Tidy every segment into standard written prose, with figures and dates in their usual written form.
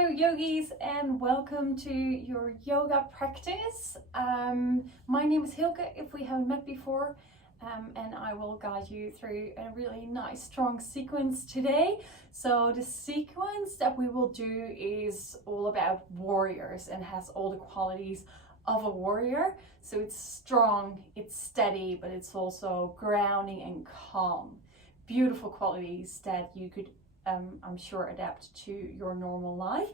Hello yogis, and welcome to your yoga practice. My name is Hilke, if we haven't met before, and I will guide you through a really nice strong sequence today. So the sequence that we will do is all about warriors and has all the qualities of a warrior. So it's strong, it's steady, but it's also grounding and calm. Beautiful qualities that you could I'm sure adapt to your normal life.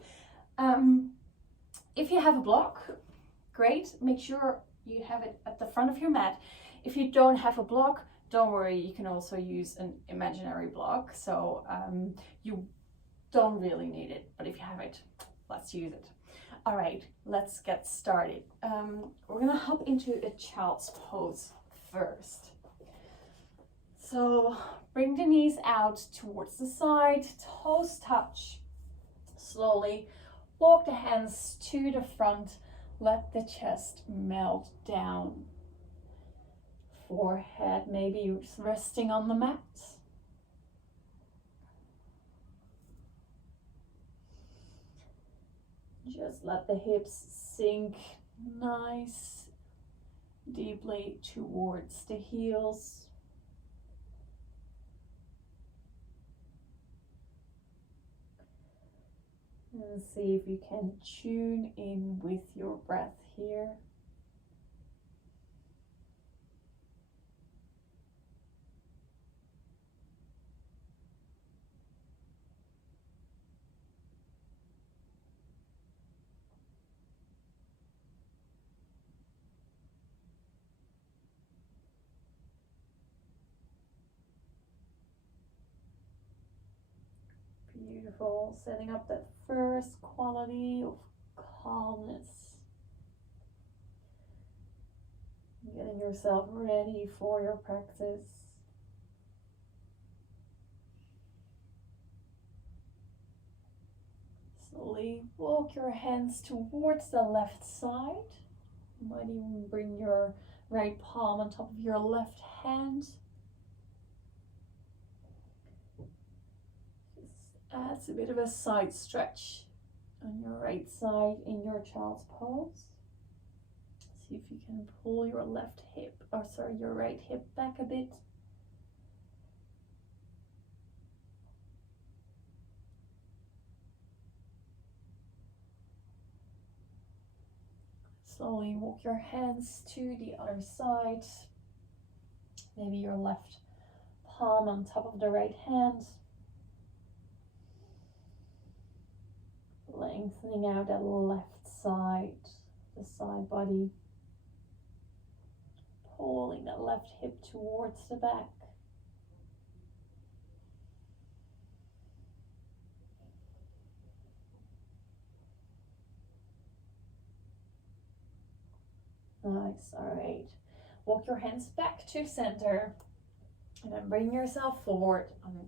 If you have a block, great, make sure you have it at the front of your mat. If you don't have a block, don't worry, you can also use an imaginary block, so you don't really need it, but if you have it, let's use it. All right, let's get started. We're gonna hop into a child's pose first. So bring the knees out towards the side, toes touch. Slowly walk the hands to the front, let the chest melt down. Forehead maybe resting on the mat. Just let the hips sink nice, deeply towards the heels. And see if you can tune in with your breath here. Beautiful, setting up that first quality of calmness. Getting yourself ready for your practice. Slowly walk your hands towards the left side. You might even bring your right palm on top of your left hand. Adds a bit of a side stretch on your right side in your child's pose. See if you can pull your your right hip back a bit. Slowly walk your hands to the other side. Maybe your left palm on top of the right hand. Lengthening out that left side, the side body. Pulling that left hip towards the back. Nice, all right. Walk your hands back to center. And then bring yourself forward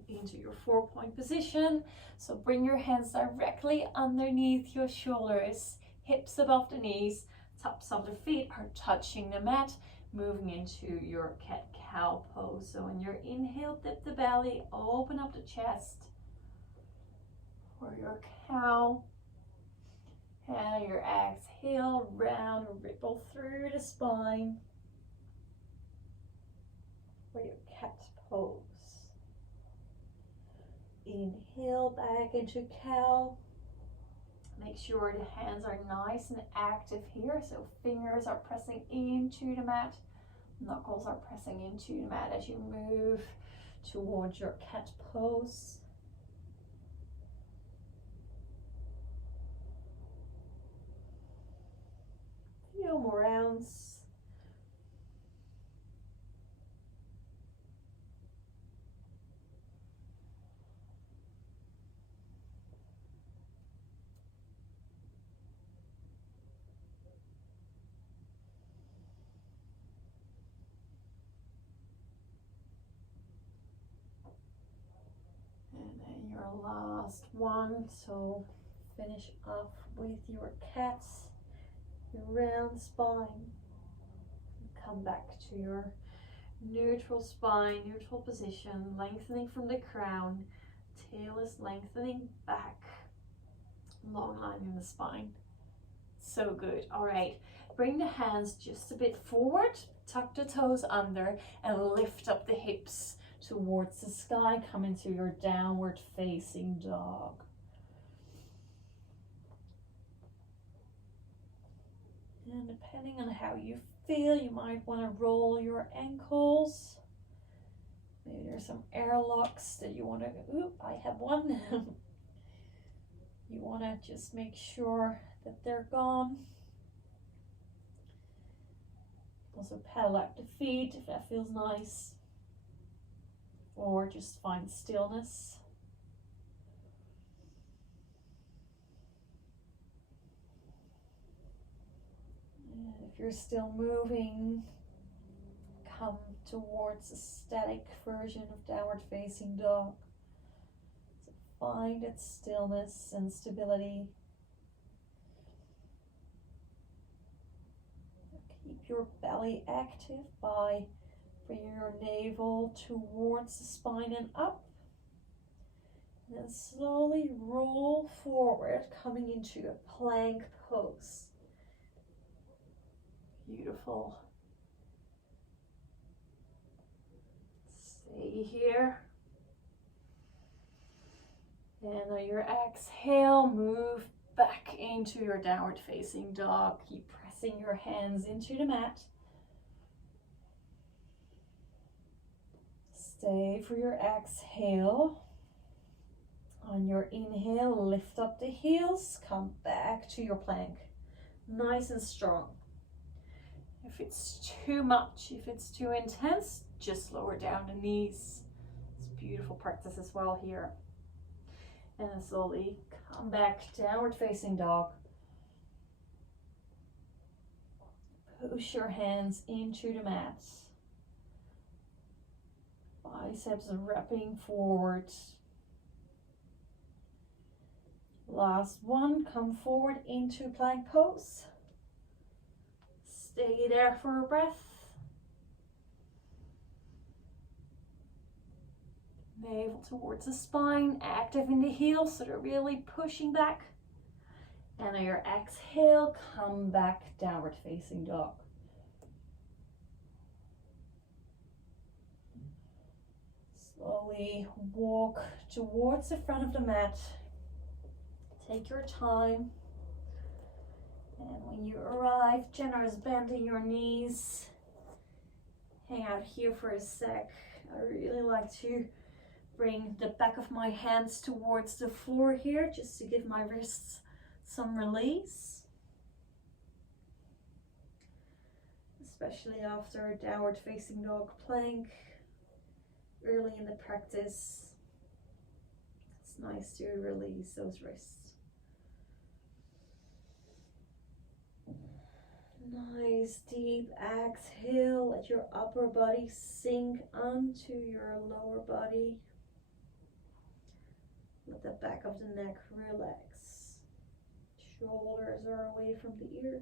into your 4-point position. So bring your hands directly underneath your shoulders, hips above the knees, tops of the feet are touching the mat, moving into your cat-cow pose. So when you're inhale, dip the belly, open up the chest for your cow. And your exhale, round, ripple through the spine for your cat pose. Inhale back into cow. Make sure the hands are nice and active here, so fingers are pressing into the mat, knuckles are pressing into the mat as you move towards your cat pose. Few more rounds. And then your last one, so finish off with your cats, your round spine. Come back to your neutral spine, neutral position, lengthening from the crown. Tail is lengthening back. long line in the spine. So good. All right, bring the hands just a bit forward, tuck the toes under, and lift up the hips towards the sky. Come into your downward facing dog. And depending on how you feel, you might want to roll your ankles. Maybe there's some airlocks that you want to, oop, I have one. You want to just make sure that they're gone. Also pedal out the feet if that feels nice. Or just find stillness. And if you're still moving, come towards a static version of downward facing dog. So find its stillness and stability. Keep your belly active by bringing your navel towards the spine and up. And then slowly roll forward, coming into a plank pose. Beautiful. Stay here. And on your exhale, move back into your downward facing dog. Keep pressing your hands into the mat. Stay for your exhale. On your inhale, lift up the heels, come back to your plank. Nice and strong. If it's too much, if it's too intense, just lower down the knees. It's a beautiful practice as well here. And then slowly come back, downward facing dog. Push your hands into the mat. Biceps wrapping forward. Last one, come forward into plank pose. Stay there for a breath. Navel towards the spine, active in the heels, so they're really pushing back. And on your exhale, come back, downward facing dog. Slowly walk towards the front of the mat. Take your time. And when you arrive, generous bend in your knees. Hang out here for a sec. I really like to bring the back of my hands towards the floor here, just to give my wrists some release. Especially after a downward facing dog plank, early in the practice. It's nice to release those wrists. Nice deep exhale, let your upper body sink onto your lower body. Let the back of the neck relax. Shoulders are away from the ears.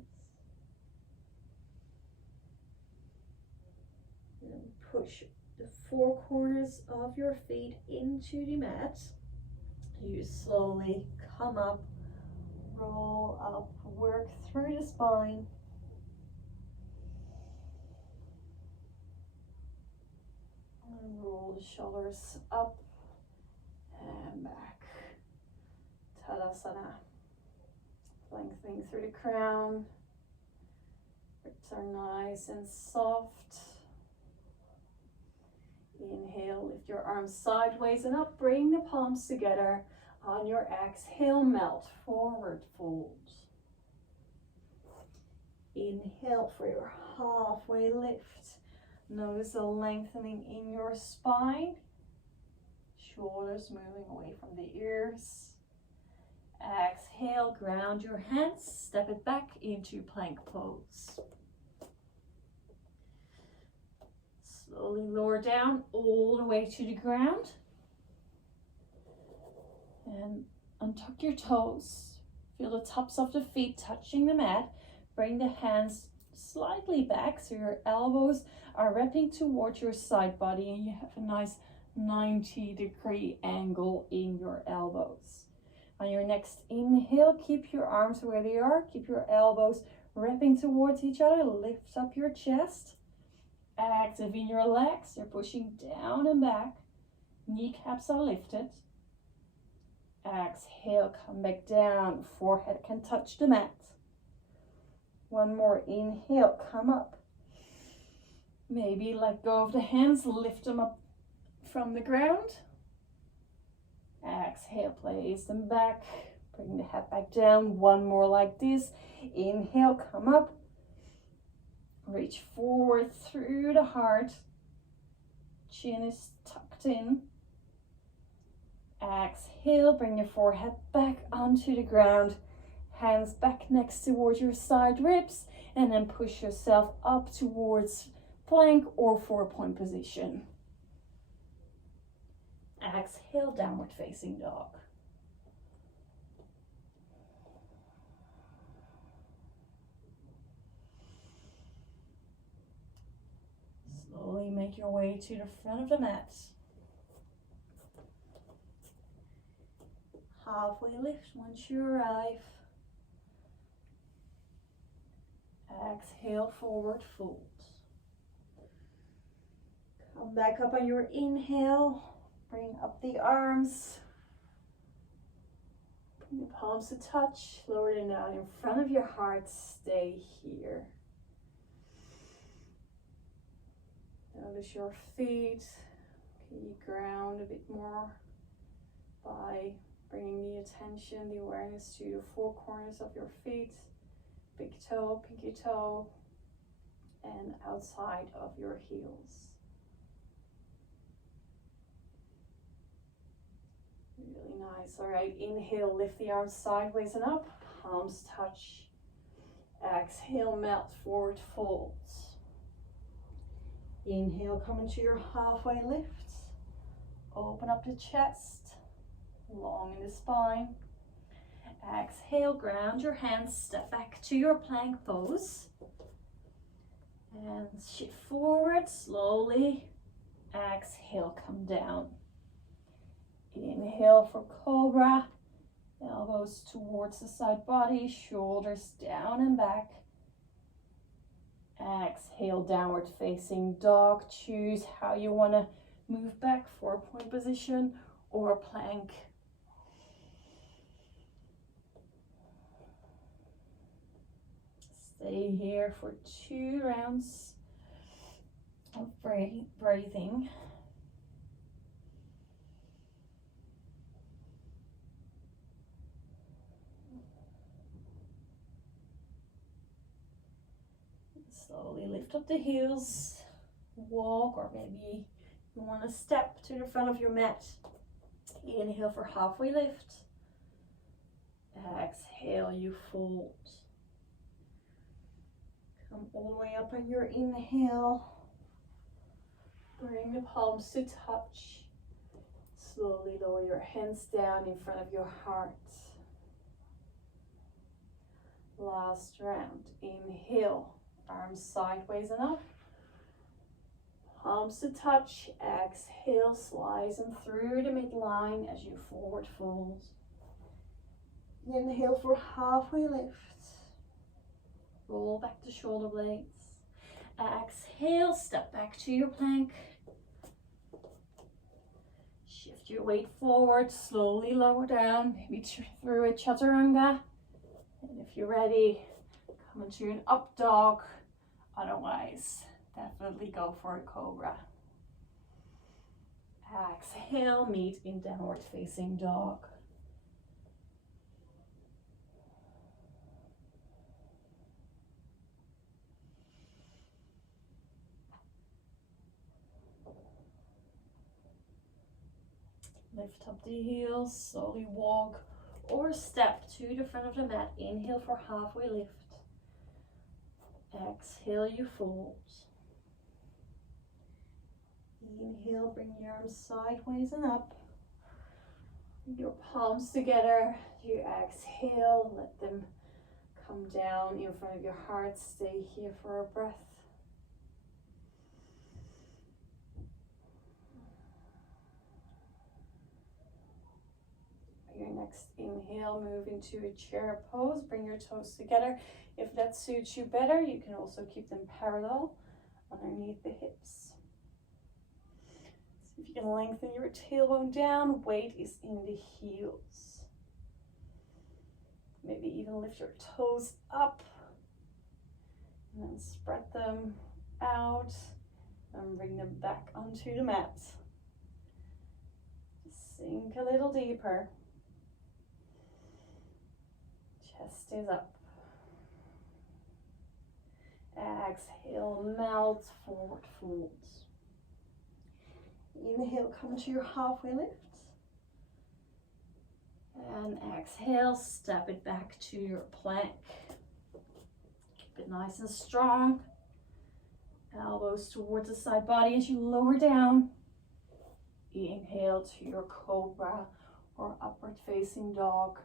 And push the four corners of your feet into the mat. You slowly come up, roll up, work through the spine. And roll the shoulders up and back. Tadasana. Lengthening through the crown. Ribs are nice and soft. Inhale, lift your arms sideways and up. Bring the palms together. On your exhale, melt forward fold. Inhale for your halfway lift. Notice a lengthening in your spine. Shoulders moving away from the ears. Exhale, ground your hands, step it back into plank pose. Slowly lower down all the way to the ground. And untuck your toes. Feel the tops of the feet touching the mat. Bring the hands slightly back so your elbows are wrapping towards your side body and you have a nice 90-degree angle in your elbows. On your next inhale, keep your arms where they are. Keep your elbows wrapping towards each other. Lift up your chest. Active in your legs. You're pushing down and back. Kneecaps are lifted. Exhale, come back down. Forehead can touch the mat. One more inhale, come up. Maybe let go of the hands, lift them up from the ground. Exhale, place them back. Bring the head back down. One more like this. Inhale, come up. Reach forward through the heart. Chin is tucked in. Exhale, bring your forehead back onto the ground. Hands back next towards your side ribs. And then push yourself up towards plank or 4-point position. Exhale, downward facing dog. Slowly make your way to the front of the mat. Halfway lift once you arrive. Exhale, forward fold. Come back up on your inhale. Bring up the arms. Bring the palms to touch. Lower them down in front of your heart. Stay here. Notice your feet. Can you ground a bit more by bringing the attention, the awareness to the 4 corners of your feet. Big toe, pinky toe, and outside of your heels. Really nice. All right, inhale, lift the arms sideways and up. Palms touch. Exhale, melt forward, fold. Inhale, come into your halfway lift. Open up the chest, long in the spine. Exhale, ground your hands, step back to your plank pose. And shift forward slowly. Exhale, come down. Inhale for cobra. Elbows towards the side body, shoulders down and back. Exhale, downward facing dog. Choose how you want to move back, 4-point position or plank. Stay here for 2 rounds of breathing. Slowly lift up the heels, walk, or maybe you want to step to the front of your mat. Inhale for halfway lift. Exhale, you fold. Come all the way up on your inhale. Bring the palms to touch. Slowly lower your hands down in front of your heart. Last round. Inhale, arms sideways and up. Palms to touch. Exhale, slice them through the midline as you forward fold. Inhale for halfway lift. Roll back the shoulder blades. Exhale, step back to your plank. Shift your weight forward, slowly lower down, maybe through a chaturanga. And if you're ready, come into an up dog. Otherwise, definitely go for a cobra. Exhale, meet in downward facing dog. Lift up the heels, slowly walk or step to the front of the mat. Inhale for halfway lift. Exhale, you fold. Inhale, bring your arms sideways and up. Your palms together. You exhale, let them come down in front of your heart. Stay here for a breath. your next inhale, move into a chair pose. Bring your toes together. If that suits you better, you can also keep them parallel underneath the hips. See if you can lengthen your tailbone down. Weight is in the heels. Maybe even lift your toes up and then spread them out and bring them back onto the mat. Sink a little deeper. Chest is up. Exhale, melt, forward fold. Inhale, come to your halfway lift. And exhale, step it back to your plank. Keep it nice and strong. Elbows towards the side body as you lower down. Inhale to your cobra or upward facing dog.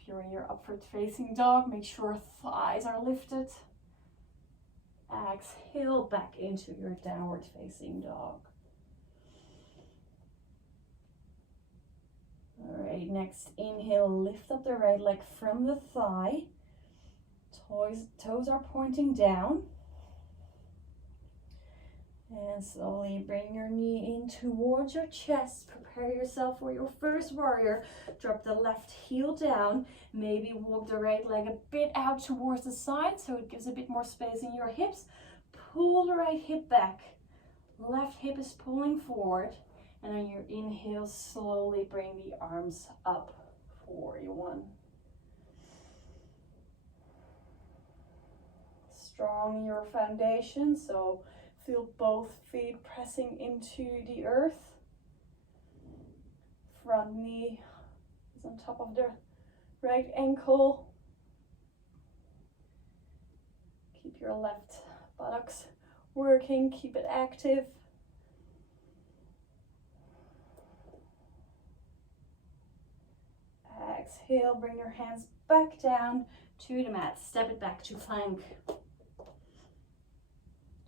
If you're in your upward facing dog, make sure thighs are lifted. Exhale back into your downward facing dog. All right, next inhale, lift up the right leg from the thigh. Toes are pointing down. And slowly bring your knee in towards your chest. Prepare yourself for your first warrior. Drop the left heel down. Maybe walk the right leg a bit out towards the side so it gives a bit more space in your hips. Pull the right hip back. Left hip is pulling forward. And on your inhale, slowly bring the arms up for you. One. Strong in your foundation, so feel both feet pressing into the earth. Front knee is on top of the right ankle. Keep your left buttocks working, keep it active. Exhale, bring your hands back down to the mat. Step it back to plank.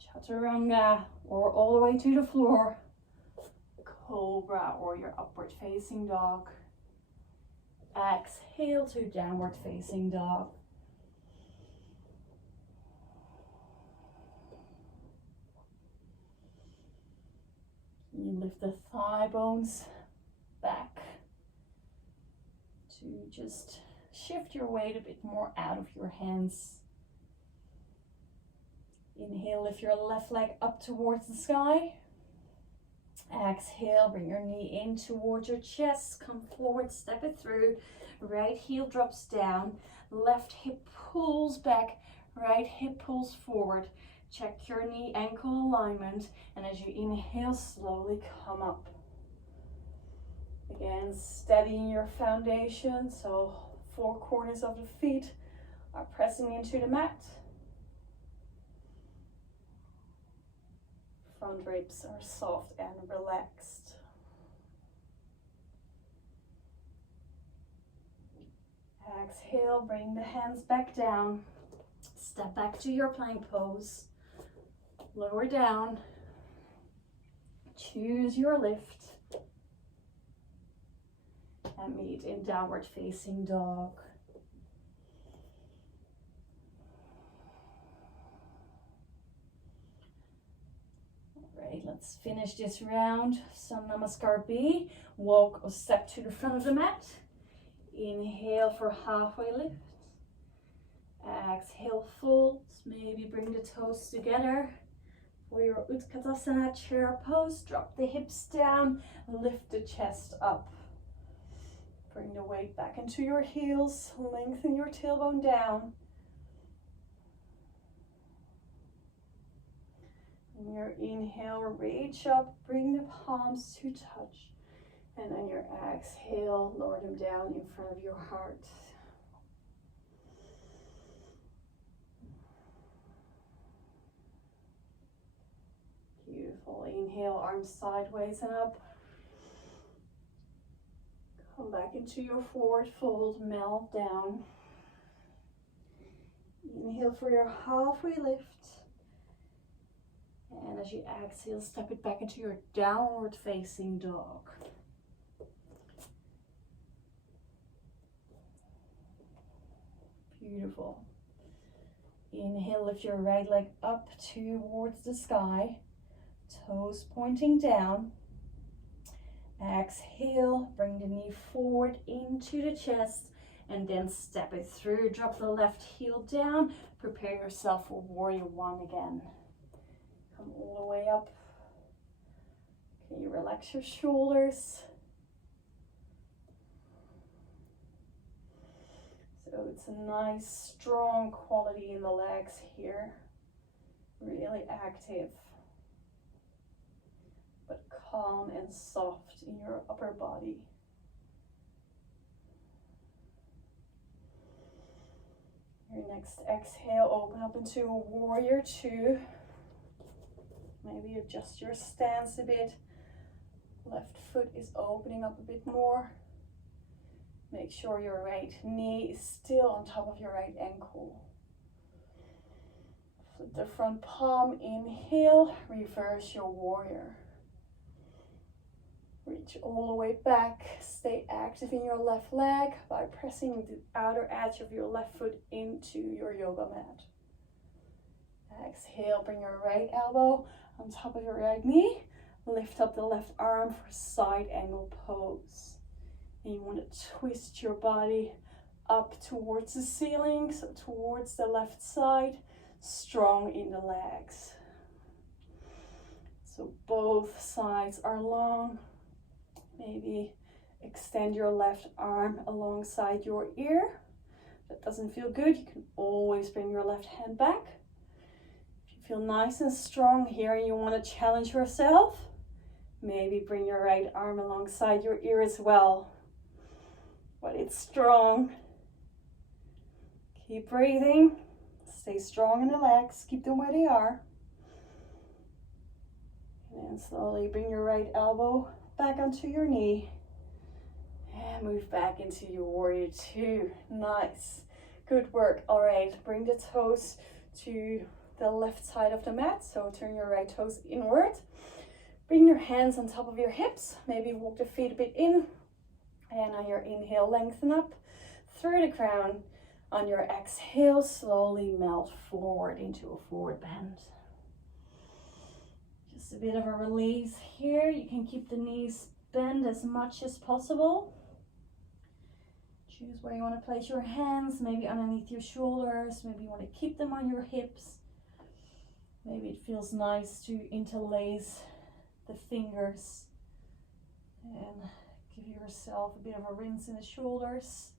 Chaturanga, or all the way to the floor. Cobra, or your upward facing dog. Exhale to downward facing dog. You lift the thigh bones back to just shift your weight a bit more out of your hands. Inhale, lift your left leg up towards the sky. Exhale, bring your knee in towards your chest. Come forward, step it through. Right heel drops down. Left hip pulls back. Right hip pulls forward. Check your knee ankle alignment. And as you inhale, slowly come up. Again, steadying your foundation. So 4 corners of the feet are pressing into the mat. Front ribs are soft and relaxed. Exhale, bring the hands back down. Step back to your plank pose. Lower down. Choose your lift. And meet in downward facing dog. Alright, let's finish this round. Sun Namaskar B. Walk or step to the front of the mat. Inhale for halfway lift. Exhale, fold. Maybe bring the toes together for your Utkatasana chair pose. Drop the hips down. Lift the chest up. Bring the weight back into your heels. Lengthen your tailbone down. On your inhale, reach up. Bring the palms to touch. And on your exhale, lower them down in front of your heart. Beautiful. Inhale, arms sideways and up. Come back into your forward fold, melt down. Inhale for your halfway lift. And as you exhale, step it back into your downward facing dog. Beautiful. Inhale, lift your right leg up towards the sky, toes pointing down. Exhale, bring the knee forward into the chest, and then step it through. Drop the left heel down. Prepare yourself for warrior one again. Come all the way up. Can you relax your shoulders? So it's a nice, strong quality in the legs here. Really active, but calm and soft in your upper body. Your next exhale, open up into a warrior two. Maybe adjust your stance a bit. Left foot is opening up a bit more. Make sure your right knee is still on top of your right ankle. Flip the front palm, inhale, reverse your warrior. Reach all the way back, stay active in your left leg by pressing the outer edge of your left foot into your yoga mat. Exhale, bring your right elbow on top of your right knee. Lift up the left arm for side angle pose. And you want to twist your body up towards the ceiling, so towards the left side, strong in the legs. So both sides are long. Maybe extend your left arm alongside your ear. If that doesn't feel good, you can always bring your left hand back. If you feel nice and strong here and you want to challenge yourself, maybe bring your right arm alongside your ear as well. But it's strong. Keep breathing. Stay strong in the legs. Keep them where they are. And then slowly bring your right elbow back onto your knee. And move back into your warrior two. Nice. Good work. All right. Bring the toes to the left side of the mat. So turn your right toes inward. Bring your hands on top of your hips. Maybe walk the feet a bit in. And on your inhale, lengthen up through the crown. On your exhale, slowly melt forward into a forward bend. Just a bit of a release here. You can keep the knees bent as much as possible. Choose where you want to place your hands, maybe underneath your shoulders. Maybe you want to keep them on your hips. Maybe it feels nice to interlace the fingers and give yourself a bit of a rinse in the shoulders.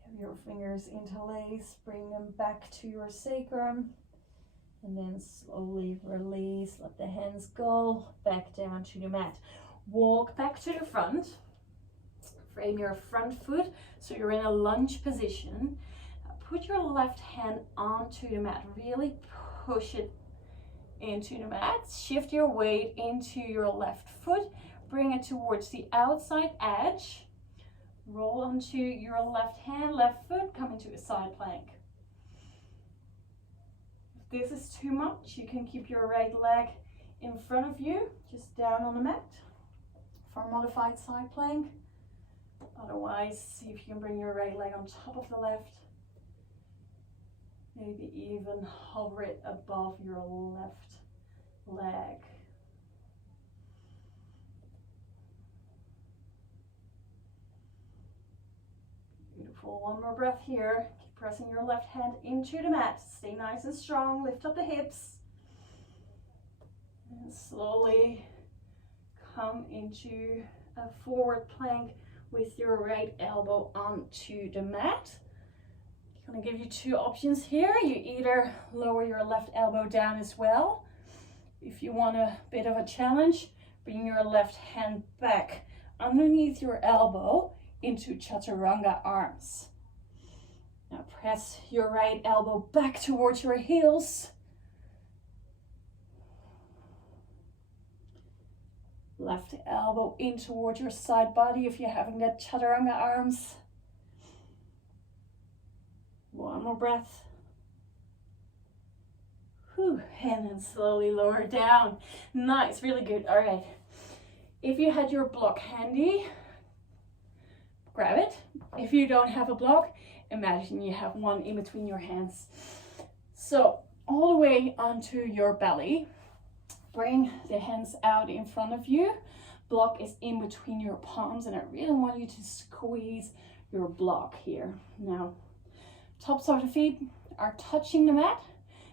If you have your fingers interlaced, bring them back to your sacrum and then slowly release. Let the hands go back down to the mat. Walk back to the front. Frame your front foot so you're in a lunge position. Put your left hand onto the mat. Really push it into the mat. Shift your weight into your left foot. Bring it towards the outside edge. Roll onto your left hand, left foot. Come into a side plank. If this is too much, you can keep your right leg in front of you, just down on the mat for a modified side plank. Otherwise, see if you can bring your right leg on top of the left. Maybe even hover it above your left leg. Beautiful. One more breath here. Keep pressing your left hand into the mat. Stay nice and strong. Lift up the hips. And slowly come into a forward plank with your right elbow onto the mat. I'm going to give you two options here. You either lower your left elbow down as well. If you want a bit of a challenge, bring your left hand back underneath your elbow into chaturanga arms. Now press your right elbow back towards your heels. Left elbow in towards your side body if you're having that chaturanga arms. One more breath. Whew. And then slowly lower down. Nice, really good. All right. If you had your block handy, grab it. If you don't have a block, imagine you have one in between your hands. So all the way onto your belly. Bring the hands out in front of you. Block is in between your palms, and I really want you to squeeze your block here. Now, tops of the feet are touching the mat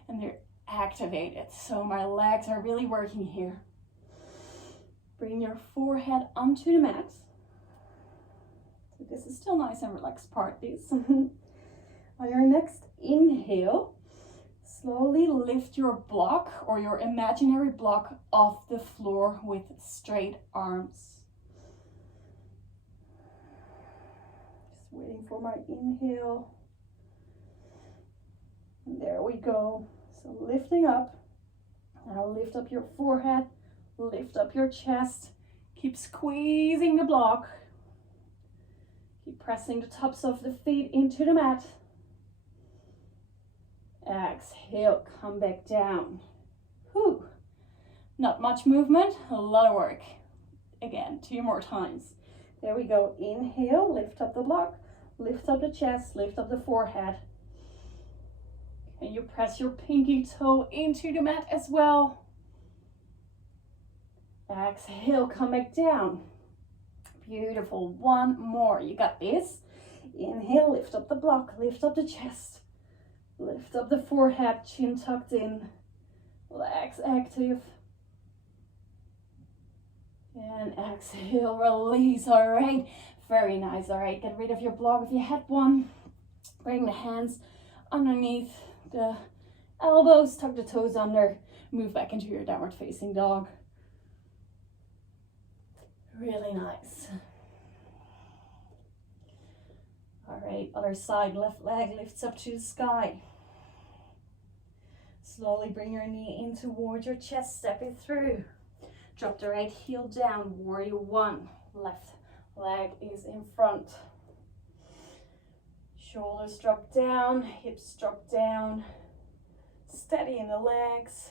and they're activated. So my legs are really working here. Bring your forehead onto the mat. So this is still nice and relaxed part, this. On your next inhale, slowly lift your block or your imaginary block off the floor with straight arms. Just waiting for my inhale. And there we go. So lifting up. Now lift up your forehead, lift up your chest. Keep squeezing the block. Keep pressing the tops of the feet into the mat. Exhale, come back down. Whew. Not much movement, a lot of work. Again, 2 more times. There we go. Inhale, lift up the block, lift up the chest, lift up the forehead. And you press your pinky toe into the mat as well. Exhale, come back down. Beautiful. 1 more. You got this. Inhale, lift up the block, lift up the chest. Lift up the forehead, chin tucked in, legs active. And exhale, release. All right, very nice. All right, get rid of your block if you had one. Bring the hands underneath the elbows, tuck the toes under, move back into your downward facing dog. Really nice. All right, other side, left leg lifts up to the sky. Slowly bring your knee in towards your chest, step it through. Drop the right heel down, warrior 1. Left leg is in front. Shoulders drop down, hips drop down. Steady in the legs.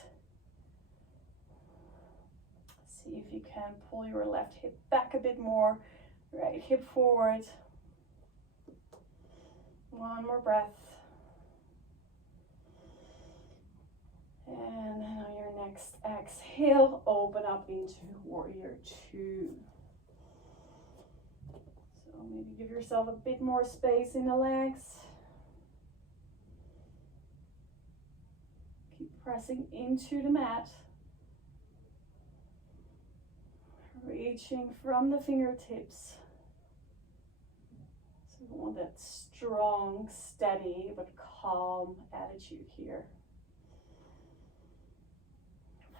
See if you can pull your left hip back a bit more, right hip forward. 1 more breath. And then on your next exhale, open up into warrior 2. So maybe give yourself a bit more space in the legs. Keep pressing into the mat. Reaching from the fingertips. So you want that strong, steady, but calm attitude here.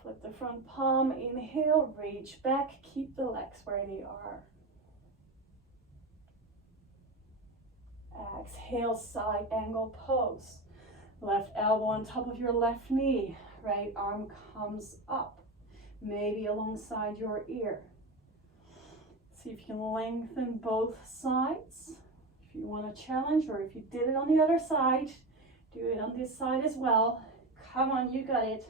Flip the front palm, inhale, reach back, keep the legs where they are. Exhale, side angle pose. Left elbow on top of your left knee, right arm comes up, maybe alongside your ear. See if you can lengthen both sides. If you want to challenge, or if you did it on the other side, do it on this side as well. Come on, you got it.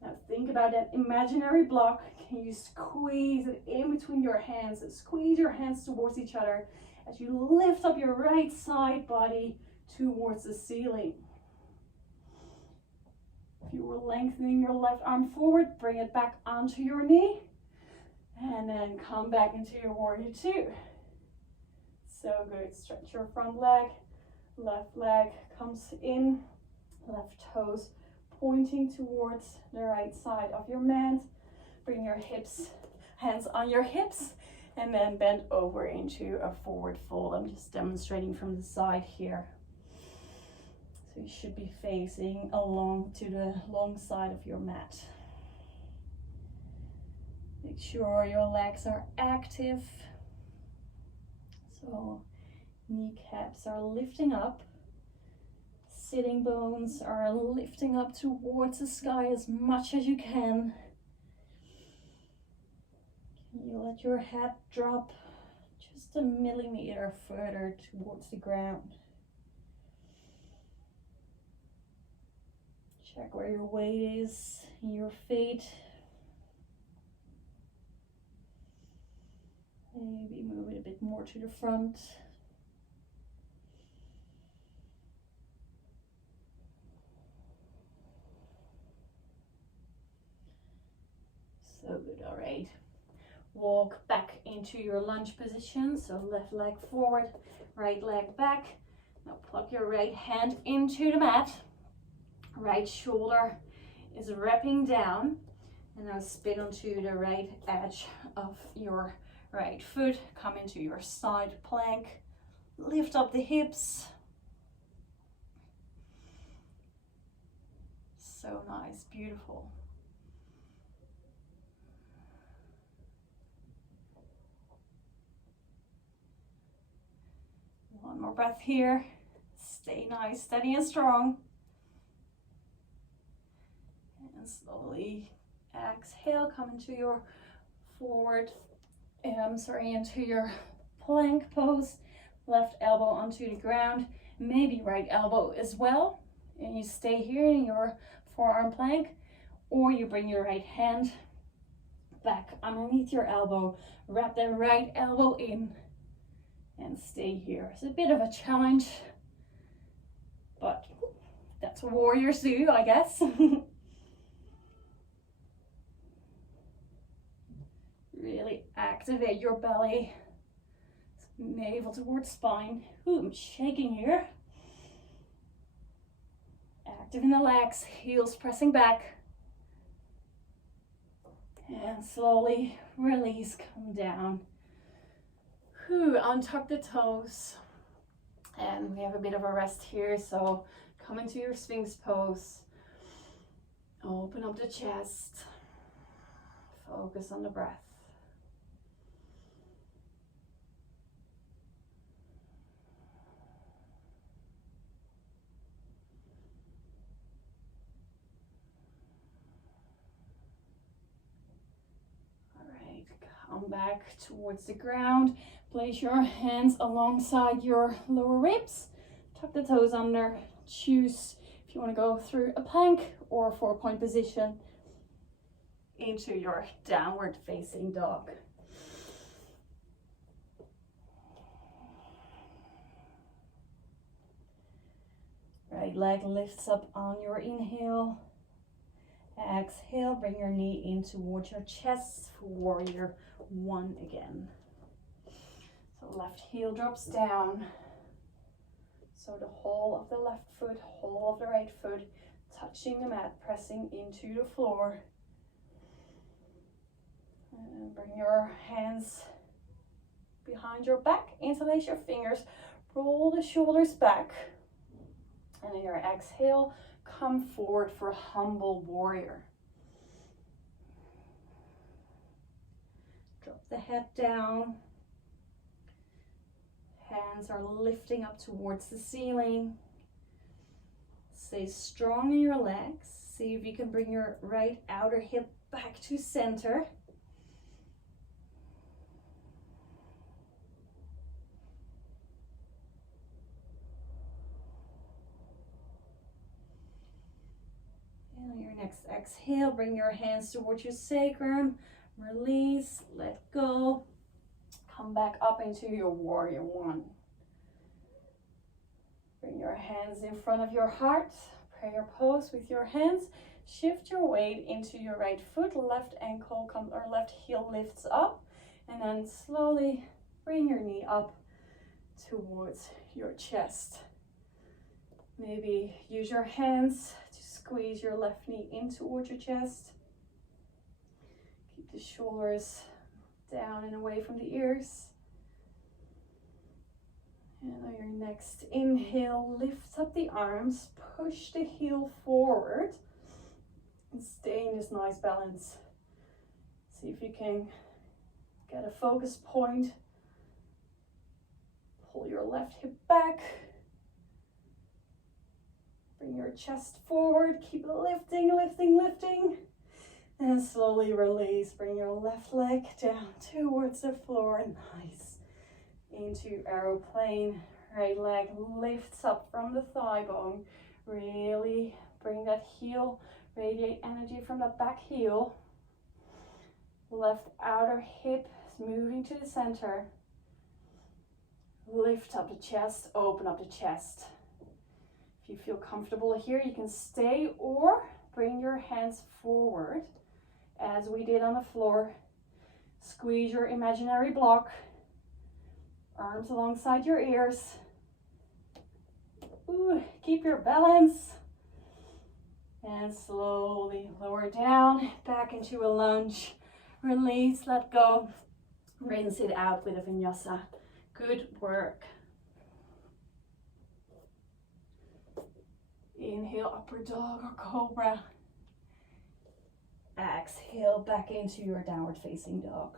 Now think about that imaginary block. Can you squeeze it in between your hands and squeeze your hands towards each other as you lift up your right side body towards the ceiling. If you were lengthening your left arm forward, bring it back onto your knee and then come back into your warrior 2. So good. Stretch your front leg, left leg comes in, left toes pointing towards the right side of your mat. Bring your hips, hands on your hips, and then bend over into a forward fold. I'm just demonstrating from the side here. So you should be facing along to the long side of your mat. Make sure your legs are active. So kneecaps are lifting up. Sitting bones are lifting up towards the sky as much as you can. Can you let your head drop just a millimeter further towards the ground? Check where your weight is in your feet. more to the front. So good, all right. Walk back into your lunge position. So left leg forward, right leg back. Now plug your right hand into the mat. Right shoulder is wrapping down. And now spin onto the right edge of your right foot. Come into your side plank. Lift up the hips. So nice, beautiful. One more breath here. Stay nice, steady and strong. And slowly exhale, come into your forward, into your plank pose. Left elbow onto the ground, maybe right elbow as well. And you stay here in your forearm plank, or you bring your right hand back underneath your elbow. Wrap the right elbow in and stay here. It's a bit of a challenge, but that's what warriors do, I guess. Really activate your belly, navel towards spine. Ooh, I'm shaking here. Active in the legs, heels pressing back. And slowly release, come down. Untuck the toes. And we have a bit of a rest here, so come into your Sphinx pose. Open up the chest. Focus on the breath. Come back towards the ground. Place your hands alongside your lower ribs. Tuck the toes under. Choose if you want to go through a plank or a 4-point position into your downward facing dog. Right leg lifts up on your inhale. Exhale, bring your knee in towards your chest for warrior 1 again. So left heel drops down. So the whole of the left foot, whole of the right foot, touching the mat, pressing into the floor. And bring your hands behind your back, interlace your fingers, roll the shoulders back. And in your exhale, come forward for humble warrior. Drop the head down. Hands are lifting up towards the ceiling. Stay strong in your legs. See if you can bring your right outer hip back to center. And on your next exhale, bring your hands towards your sacrum. Release, let go. Come back up into your warrior 1. Bring your hands in front of your heart. Prayer pose with your hands. Shift your weight into your right foot. Left ankle or left heel lifts up. And then slowly bring your knee up towards your chest. Maybe use your hands to squeeze your left knee in towards your chest. Keep the shoulders down and away from the ears. And on your next inhale, lift up the arms, push the heel forward, and stay in this nice balance. See if you can get a focus point. Pull your left hip back. Bring your chest forward, keep lifting, lifting, lifting. And slowly release, bring your left leg down towards the floor, nice. Into aeroplane, right leg lifts up from the thigh bone. Really bring that heel, radiate energy from the back heel. Left outer hip is moving to the center. Lift up the chest, open up the chest. If you feel comfortable here, you can stay or bring your hands forward as we did on the floor. Squeeze your imaginary block. Arms alongside your ears. Ooh, keep your balance. And slowly lower down, back into a lunge. Release, let go. Rinse it out with a vinyasa. Good work. Inhale, upward dog or cobra. Exhale, back into your downward facing dog.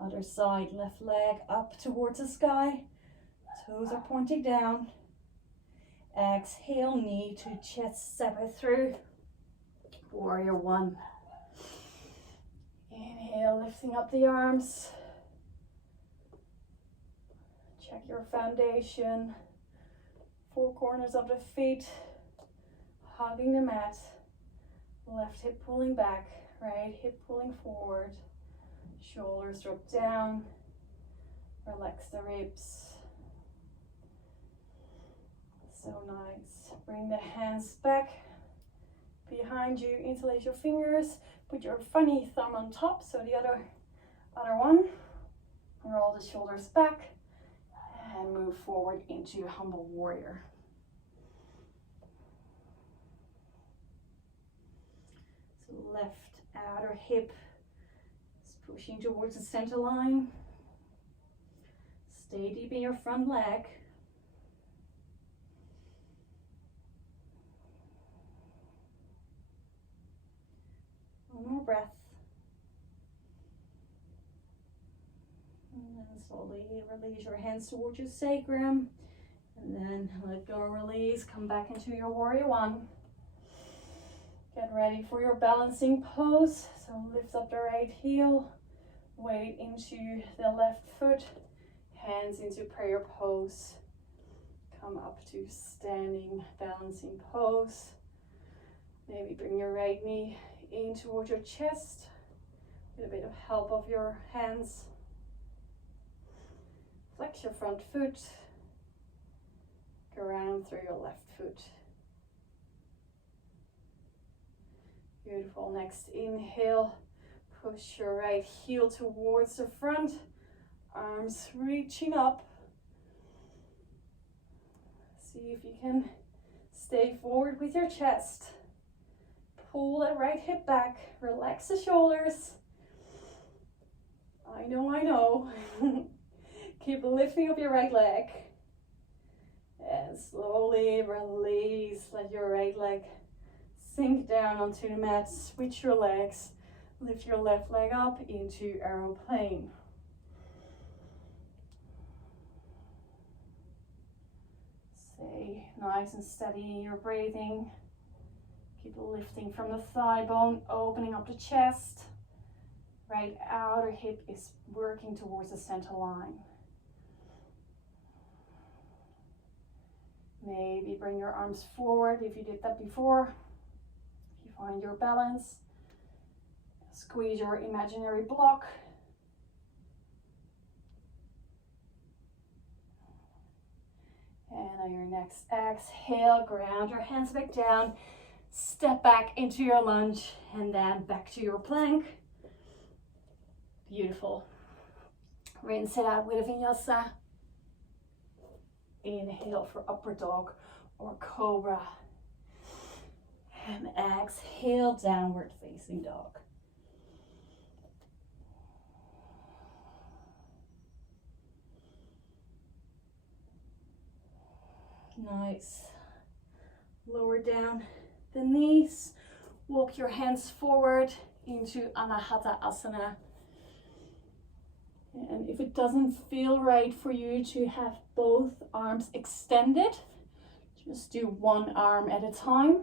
Other side, left leg up towards the sky. Toes are pointing down. Exhale, knee to chest, step it through. Warrior one. Inhale, lifting up the arms. Check your foundation. Four corners of the feet. Hugging the mat. Left hip pulling back. Right hip pulling forward. Shoulders drop down. Relax the ribs. So nice. Bring the hands back behind you. Interlace your fingers. Put your funny thumb on top. So the other one. Roll the shoulders back. And move forward into humble warrior. So left outer hip is pushing towards the center line. Stay deep in your front leg. One more breath. And then slowly release your hands towards your sacrum. And then let go, release. Come back into your warrior one. Get ready for your balancing pose. So lift up the right heel. Weight into the left foot. Hands into prayer pose. Come up to standing balancing pose. Maybe bring your right knee in towards your chest with a bit of help of your hands. Flex your front foot. Go around through your left foot. Beautiful. Next inhale. Push your right heel towards the front. Arms reaching up. See if you can stay forward with your chest. Pull that right hip back. Relax the shoulders. I know. Keep lifting up your right leg. And slowly release. Let your right leg sink down onto the mat. Switch your legs. Lift your left leg up into aeroplane. Stay nice and steady in your breathing. Keep lifting from the thigh bone, opening up the chest. Right outer hip is working towards the center line. Maybe bring your arms forward if you did that before. If you find your balance. Squeeze your imaginary block. And on your next exhale, ground your hands back down. Step back into your lunge and then back to your plank. Beautiful. Rinse it out with a vinyasa. Inhale for upward dog or cobra. And exhale, downward facing dog. Nice. Lower down the knees. Walk your hands forward into Anahata Asana. And if it doesn't feel right for you to have both arms extended, just do one arm at a time.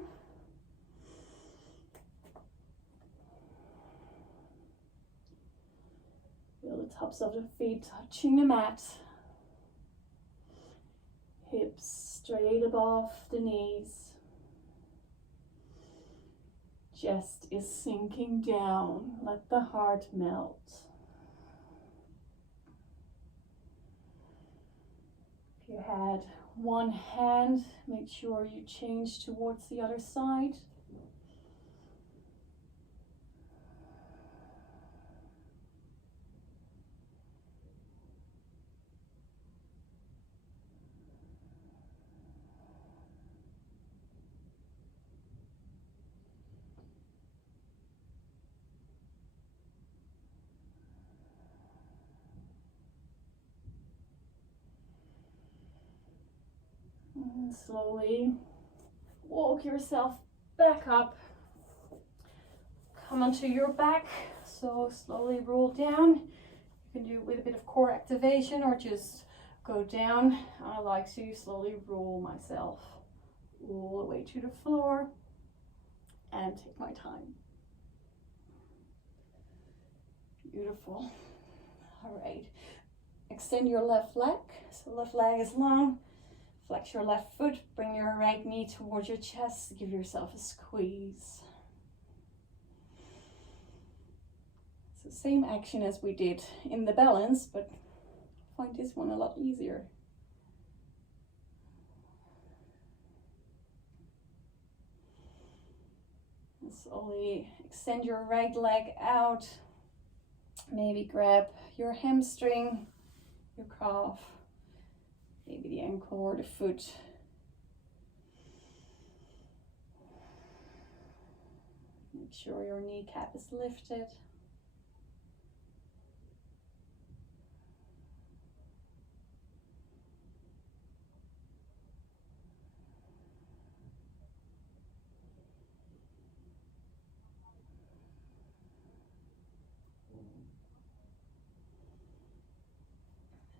Feel the tops of the feet touching the mat. Hips straight above the knees. chest is sinking down. Let the heart melt. If you had one hand, make sure you change towards the other side. And slowly walk yourself back up. Come onto your back. So slowly roll down. You can do it with a bit of core activation or just go down. I like to slowly roll myself all the way to the floor and take my time. Beautiful. All right. Extend your left leg. So left leg is long. Flex your left foot. Bring your right knee towards your chest. Give yourself a squeeze. It's the same action as we did in the balance, but I find this one a lot easier. And slowly extend your right leg out. Maybe grab your hamstring, your calf, maybe the ankle or the foot. Make sure your kneecap is lifted.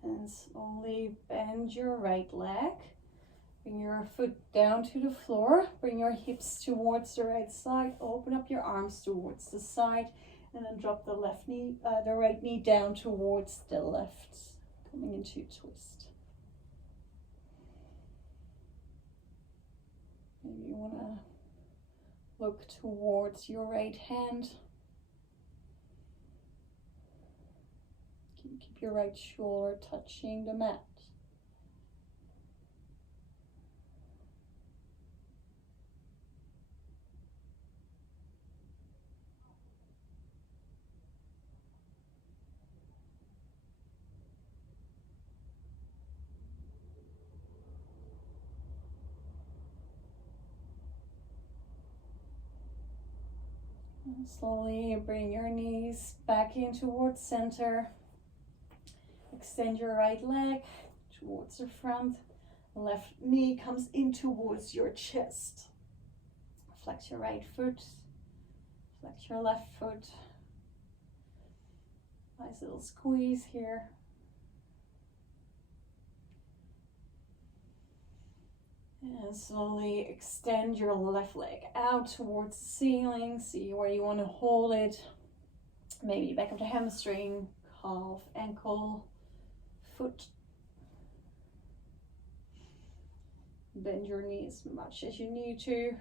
And slowly bend your right leg. Bring your foot down to the floor. Bring your hips towards the right side. Open up your arms towards the side. And then drop the the right knee down towards the left. Coming into twist. Maybe you want to look towards your right hand. Keep your right shoulder touching the mat. And slowly bring your knees back in towards center. Extend your right leg towards the front. Left knee comes in towards your chest. Flex your right foot. Flex your left foot. Nice little squeeze here. And slowly extend your left leg out towards the ceiling. See where you want to hold it. Maybe back of the hamstring, calf, ankle, foot. Bend your knees as much as you need to.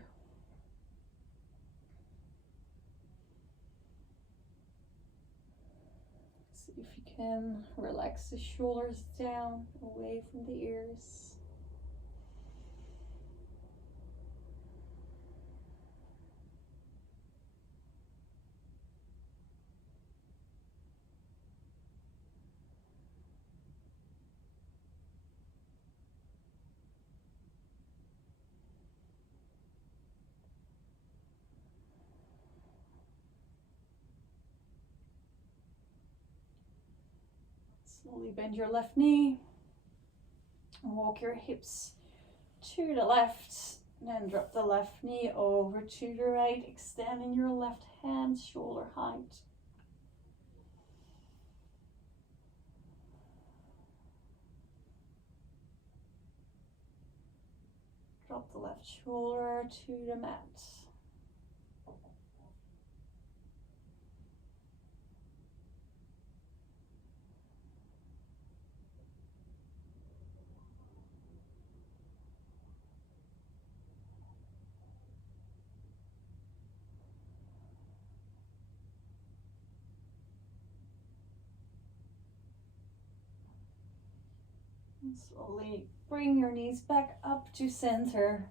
See if you can relax the shoulders down, away from the ears. Slowly bend your left knee, walk your hips to the left, then drop the left knee over to the right, extending your left hand shoulder height. Drop the left shoulder to the mat. And slowly bring your knees back up to center,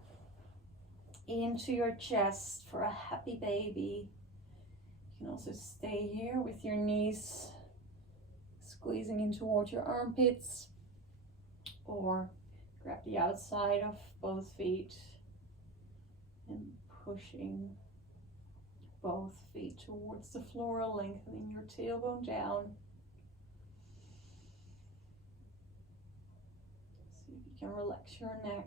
into your chest for a happy baby. You can also stay here with your knees squeezing in toward your armpits, or grab the outside of both feet and pushing both feet towards the floor, lengthening your tailbone down. See if you can relax your neck.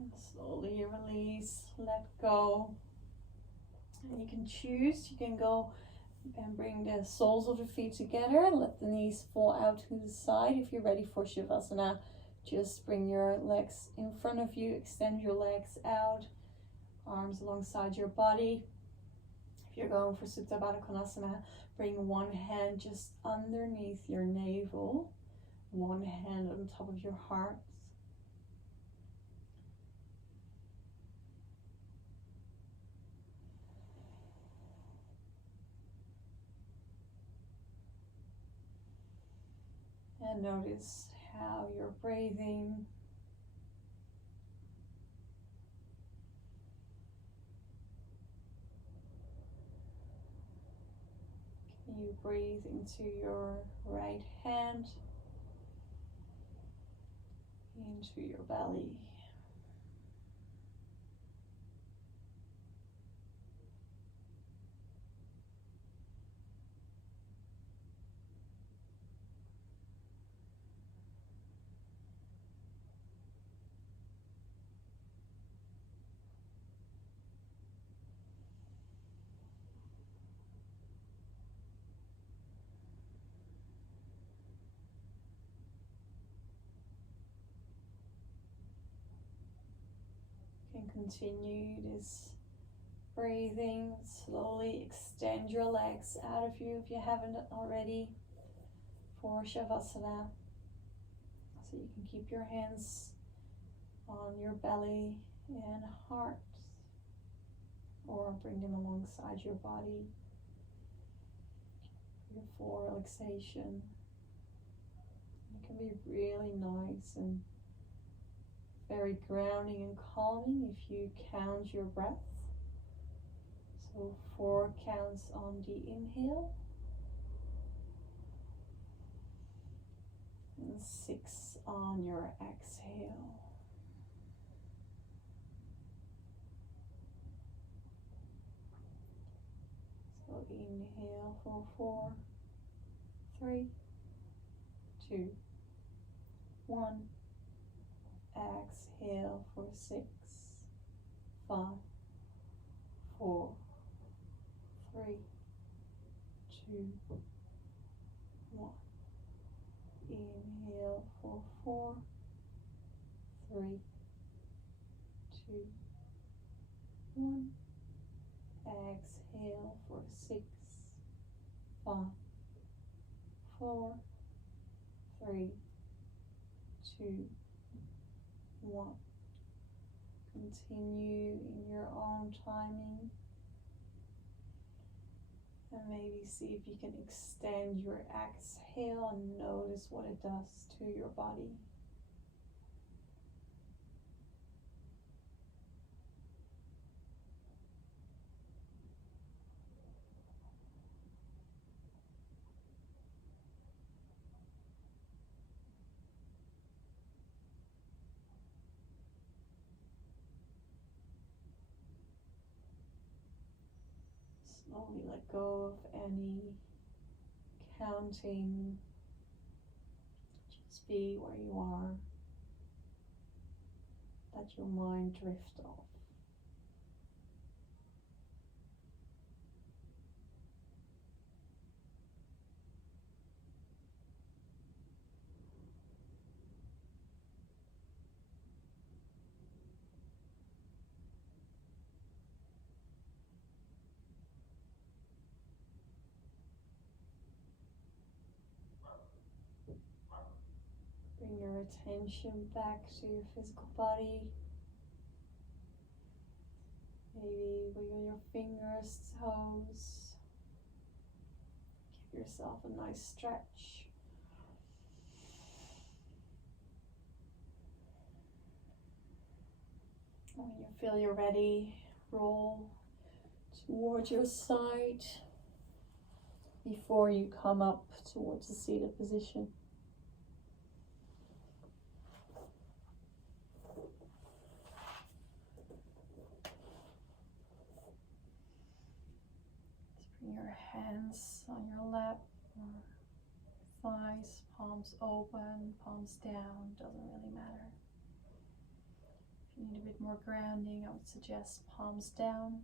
And slowly release, let go. And you can choose, you can go and bring the soles of the feet together, let the knees fall out to the side. If you're ready for Shavasana, just bring your legs in front of you, extend your legs out, arms alongside your body. If you're going for Supta Baddha Konasana, bring one hand just underneath your navel, one hand on top of your heart. And notice how you're breathing. Can you breathe into your right hand, into your belly? Continue this breathing. Slowly extend your legs out of you if you haven't already for Shavasana. So you can keep your hands on your belly and heart, or bring them alongside your body. Your full relaxation. It can be really nice and very grounding and calming if you count your breath. So 4 counts on the inhale and 6 on your exhale. So inhale for 4, 3, 2, 1. Exhale for 6, 5, 4, 3, 2, 1. Inhale for 4, 3, 2, 1. Exhale for 6, 5, 4, 3, 2, 1. Continue in your own timing, and maybe see if you can extend your exhale and notice what it does to your body. Slowly let go of any counting. Just be where you are. Let your mind drift off. attention back to your physical body. Maybe wiggle your fingers, toes. Give yourself a nice stretch. When you feel you're ready, roll towards your side before you come up towards the seated position. Just bring your hands on your lap or thighs, palms open, palms down, doesn't really matter. If you need a bit more grounding, I would suggest palms down.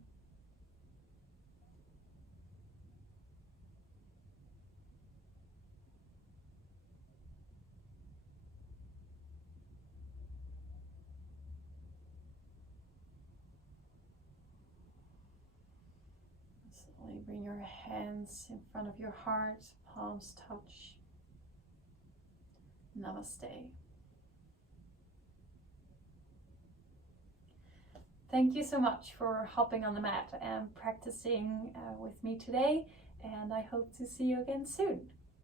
Slowly bring your hands in front of your heart, palms touch. Namaste. Thank you so much for hopping on the mat and practicing with me today, and I hope to see you again soon.